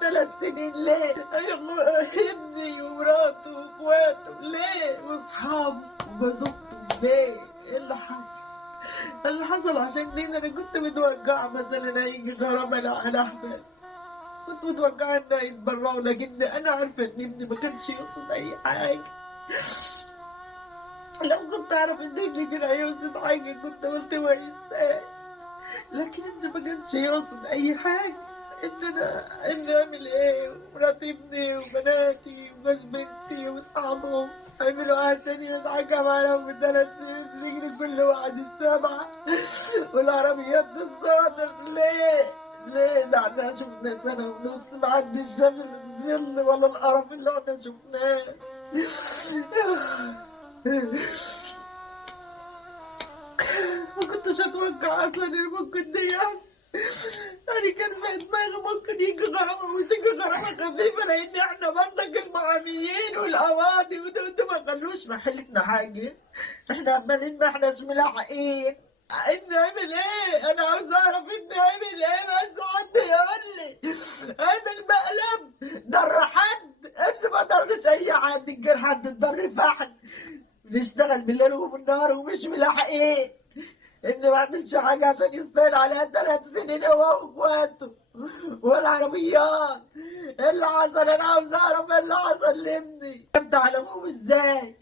3 سنين ليه؟ ابني ومراته واخواته ليه؟ واصحابه وجوزته ليه؟ ايه اللي حصل؟ اللي حصل عشان دين. انا كنت متوقعه مثلا هيجي غرامه على احمد، كنت متوقعه انه يتبرعوا، لكن انا عارفه ان ابني ما كانش يقصد اي حاجه. لو كنت اعرف ان ابني كان هيقصد حاجه كنت قلت هو يستاهل، لكن ابني ما كانش يقصد اي حاجه. ابني اعمل ايه؟ ومرات ابني وبناتي وجوز بنتي واصحابهم عملوا عشان يتحكم عليهم ب3 سنين سجن كل واحد 7، والعربيات الصادر ليه؟ ليه؟ ده احنا شفنا 1.5 سنة، محدش شاف الظل ولا القرف اللي احنا شفناه. ما كنتش اتوقع اصلا ان ممكن ده يحصل. انا كان في دماغي ممكن يجي غرامه وتيجي غرامه خفيفه، لان احنا برضك المحاميين والقواضي ودول ما خلوش محلتنا حاجه. احنا عمالين ما احناش ملاحقين. انت عامل ايه؟ انا عاوز اعرف انت عامل ايه، بس حد يقول لي. عامل مقلب ضر حد؟ انت ما ضرش اي حد، كان حد ضر فحل. بنشتغل بالليل وبالنهار ومش ملاحقين. انت ما عملش حاجه عشان يستاهل عليها 3 سنين هو واخواته والعربيات. ايه اللي حصل؟ انا عاوز اعرف ايه اللي حصل لابني. انت علموه ازاي؟